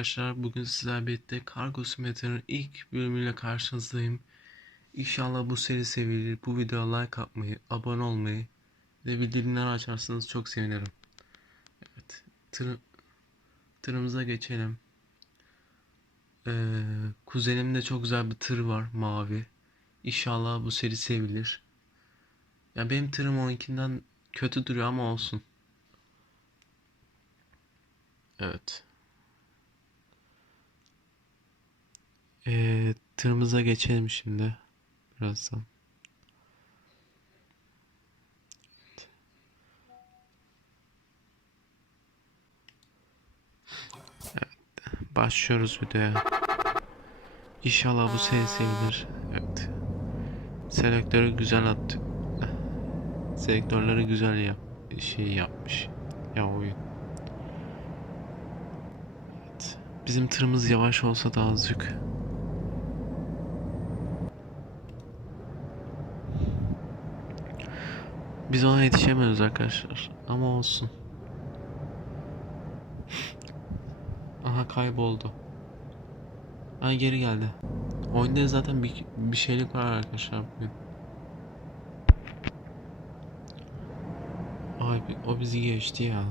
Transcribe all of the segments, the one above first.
arkadaşlar. Bugün sizlerle birlikte Kargo Simulator'ın ilk bölümüyle karşınızdayım. İnşallah bu seri sevilir. Bu videoya like atmayı, abone olmayı ve bildirimleri açarsanız çok sevinirim. Evet. Tır, tırımıza geçelim. Ee, kuzenimde çok güzel bir tır var mavi. İnşallah bu seri sevilir. Ya benim tırım onunkinden kötü duruyor ama olsun. Evet. Ee, tırımıza geçelim şimdi. Birazdan. Evet. Başlıyoruz videoya. İnşallah bu sevilir. Evet. Selektörü güzel attı. Selektörleri güzel yap şey yapmış. Ya oyun. Evet. Bizim tırımız yavaş olsa da azıcık. Biz ona yetişemiyoruz arkadaşlar. Ama olsun. Aha kayboldu. Ay geri geldi. Oyunda zaten bir, bir şeylik var arkadaşlar bugün. Ay o bizi geçti ya.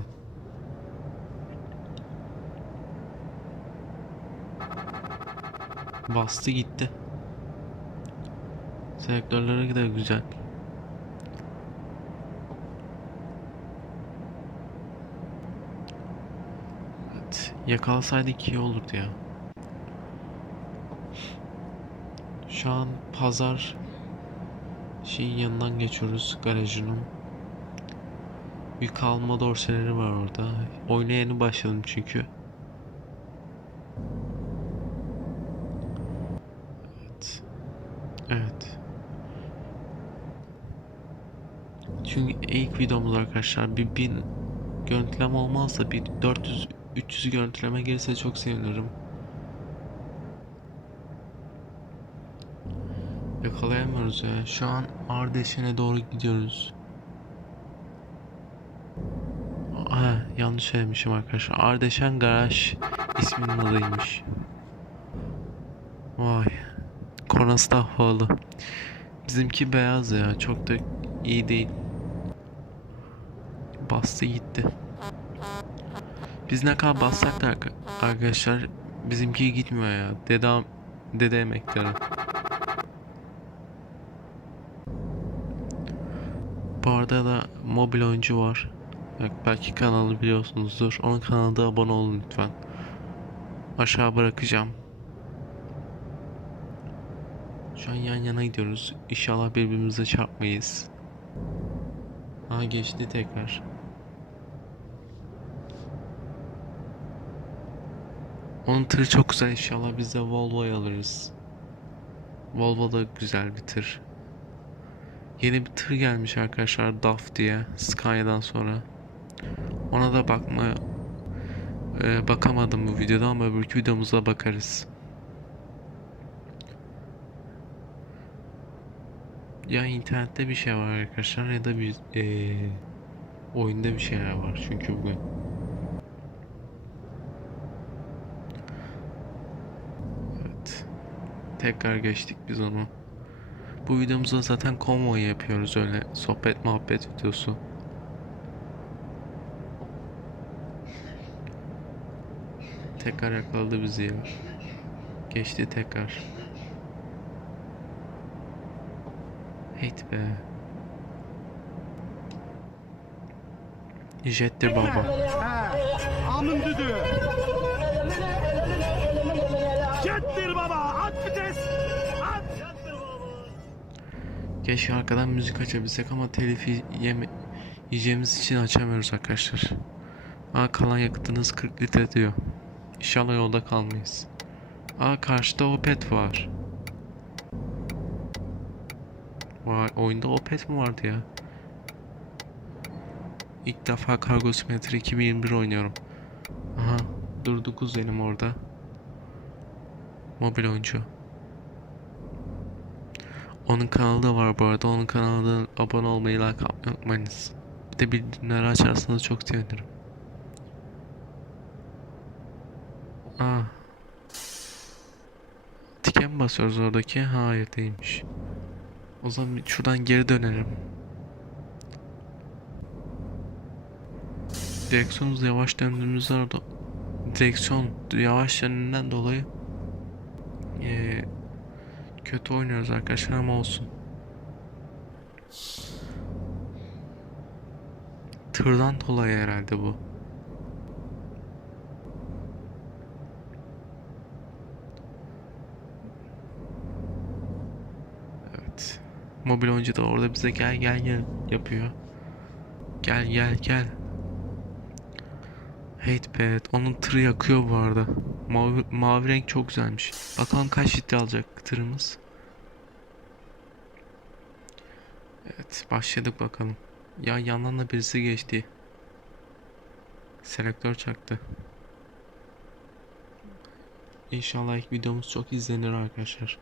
Bastı gitti. Selektörleri de güzel. Evet, yakalasaydık iyi olurdu ya. Şu an pazar şeyin yanından geçiyoruz garajının. Bir kalma dorseleri var orada. Oyuna yeni başladım çünkü. Evet. Evet. Çünkü ilk videomuz arkadaşlar bir bin görüntüleme olmazsa bir 400 300 görüntüleme gelirse çok sevinirim. Yakalayamıyoruz ya. Şu an Ardeşen'e doğru gidiyoruz. Ha, yanlış söylemişim arkadaşlar. Ardeşen Garaj isminin adıymış. Vay. Kornası da havalı. Bizimki beyaz ya. Çok da iyi değil. Bastı gitti. Biz ne kadar bassak da arka- arkadaşlar bizimki gitmiyor ya. Dede, dede emekleri. Bu da mobil oyuncu var. Belki kanalı biliyorsunuzdur. Onun kanalına abone olun lütfen. Aşağı bırakacağım. Şu an yan yana gidiyoruz. İnşallah birbirimize çarpmayız. Ha geçti tekrar. Onun tırı çok güzel inşallah biz de Volvo'yu alırız. Volvo da güzel bir tır. Yeni bir tır gelmiş arkadaşlar DAF diye Scania'dan sonra. Ona da bakma e, bakamadım bu videoda ama öbürkü videomuzda bakarız. Ya internette bir şey var arkadaşlar ya da bir e, oyunda bir şeyler var çünkü bugün. Evet. Tekrar geçtik biz onu. Bu videomuzda zaten konvoy yapıyoruz öyle sohbet muhabbet videosu. Tekrar yakaladı bizi ya. Geçti tekrar. Heyt be. Jettir baba. Düdüğü. Keşke arkadan müzik açabilsek ama telifi yeme yiyeceğimiz için açamıyoruz arkadaşlar. Aa kalan yakıtınız 40 litre diyor. İnşallah yolda kalmayız. Aa karşıda Opet var. Vay oyunda Opet mi vardı ya? İlk defa Kargo Simulator 2021 oynuyorum. Aha durdu kuzenim orada. Mobil oyuncu. Onun kanalı da var bu arada. Onun kanalına abone olmayı, like atmayı unutmayınız. Bir de bildirimleri açarsanız çok sevinirim. Aa. Tiken mi basıyoruz oradaki? Hayır değilmiş. O zaman şuradan geri dönelim. Direksiyonumuz yavaş döndüğümüzde orada direksiyon yavaş döndüğünden dolayı eee, kötü oynuyoruz arkadaşlar ama olsun. Tırdan dolayı herhalde bu. Evet. Mobil oyuncu da orada bize gel gel gel yapıyor. Gel gel gel. Hate bad. Onun tırı yakıyor bu arada. Mavi, mavi renk çok güzelmiş. Bakalım kaç litre alacak tırımız. Evet başladık bakalım. Ya yandan da birisi geçti. Selektör çaktı. İnşallah ilk videomuz çok izlenir arkadaşlar.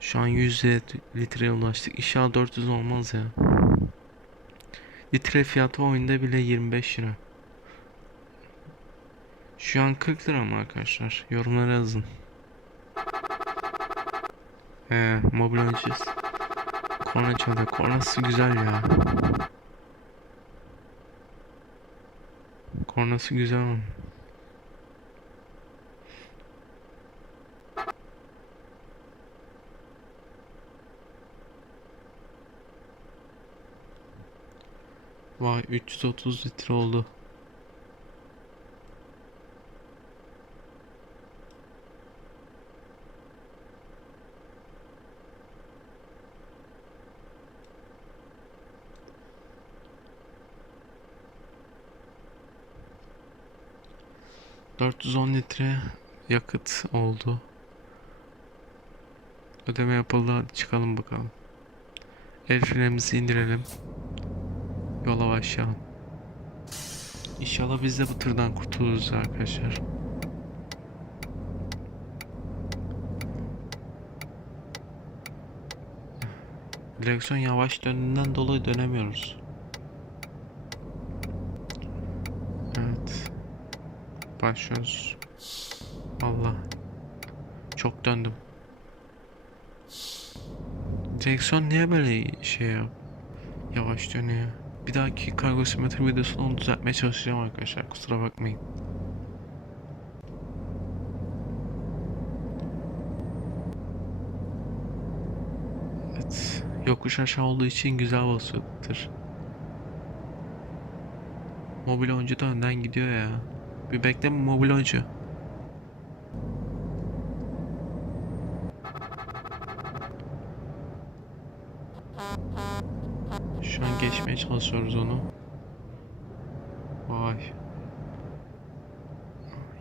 Şu an 100 lit- litreye ulaştık. İnşallah 400 olmaz ya. Litre fiyatı oyunda bile 25 lira. Şu an 40 lira mı arkadaşlar? Yorumlara yazın. He, mobil oynayacağız. Korna çalıyor. Kornası güzel ya. Kornası güzel ama. Vay 330 litre oldu. ...410 litre yakıt oldu. Ödeme yapıldı. Hadi çıkalım bakalım. El frenimizi indirelim. Yola başlayalım. İnşallah biz de bu tırdan kurtuluruz arkadaşlar. Direksiyon yavaş döndüğünden dolayı dönemiyoruz. Evet. Başlıyoruz. Allah. Çok döndüm. Direksiyon niye böyle şey yap? Yavaş dönüyor. Bir dahaki kargo simetri videosunda onu düzeltmeye çalışacağım arkadaşlar. Kusura bakmayın. Evet. Yokuş aşağı olduğu için güzel basıyor tır. Mobil oyuncu da önden gidiyor ya. Bir bekleme mobil oyuncu. Şu an geçmeye çalışıyoruz onu. Vay.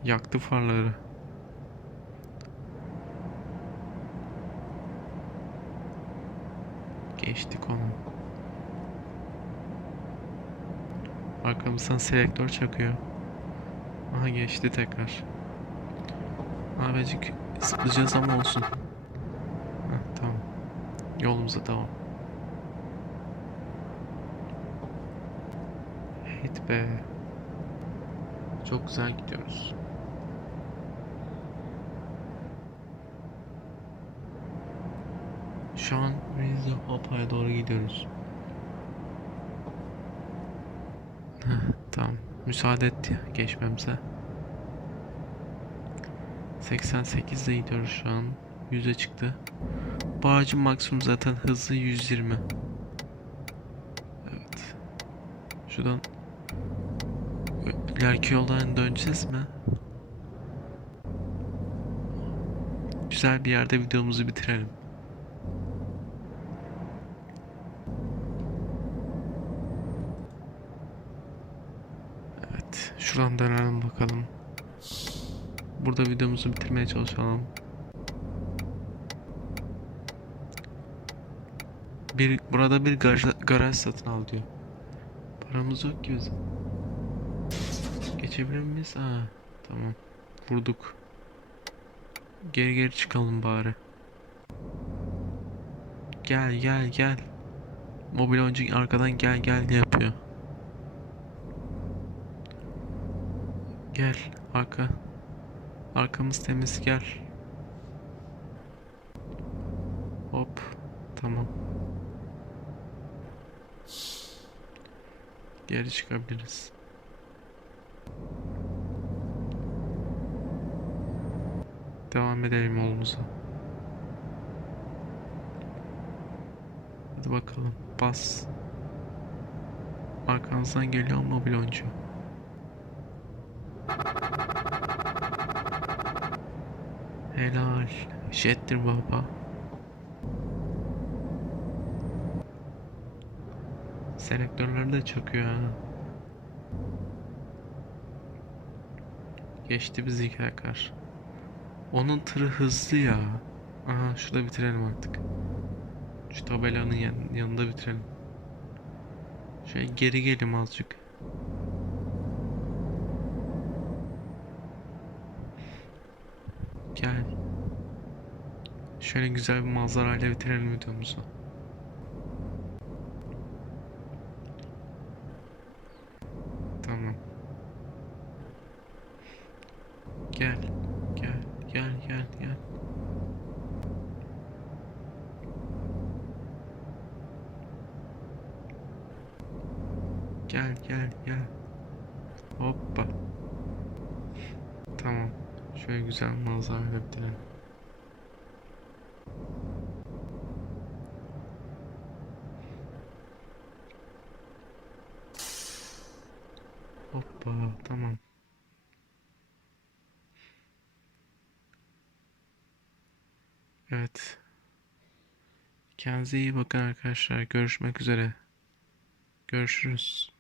Yaktı farları. Geçtik onu. Arkamızdan selektör çakıyor. Aha geçti tekrar. Abicik zıplayacağız ama olsun. Heh, tamam. Yolumuza devam. Hit be. Çok güzel gidiyoruz. Şu an Rize Hopa'ya doğru gidiyoruz. Heh, tamam. Müsaade etti geçmemize. 88'de gidiyoruz şu an. 100'e çıktı. Bu aracın maksimum zaten hızı 120. Evet. Şuradan ileriki yoldan döneceğiz mi? Güzel bir yerde videomuzu bitirelim. Evet, şuradan dönelim bakalım. Burada videomuzu bitirmeye çalışalım. Bir burada bir garaj, garaj satın al diyor. Paramız yok ki bizim. Geçebilir miyiz? Ha, tamam. Vurduk. Geri geri çıkalım bari. Gel gel gel. Mobil oyuncu arkadan gel gel yapıyor. Gel arka. Arkamız temiz gel. Hop. Tamam. Geri çıkabiliriz. Devam edelim yolumuza. Hadi bakalım. Bas. Arkanızdan geliyor mu bloncu? Helal. Jettir baba. Selektörler de çakıyor ha. Geçti bizi yakar. Onun tırı hızlı ya. Aha şurada bitirelim artık. Şu tabelanın yan- yanında bitirelim. Şöyle geri gelim azıcık. Gel. Şöyle güzel bir manzarayla bitirelim videomuzu. Tamam. Gel. Gel. Gel gel gel. Gel gel gel. Hoppa. Tamam. Şöyle güzel manzarayla bitirelim. Hoppa tamam. Evet. Kendinize iyi bakın arkadaşlar. Görüşmek üzere. Görüşürüz.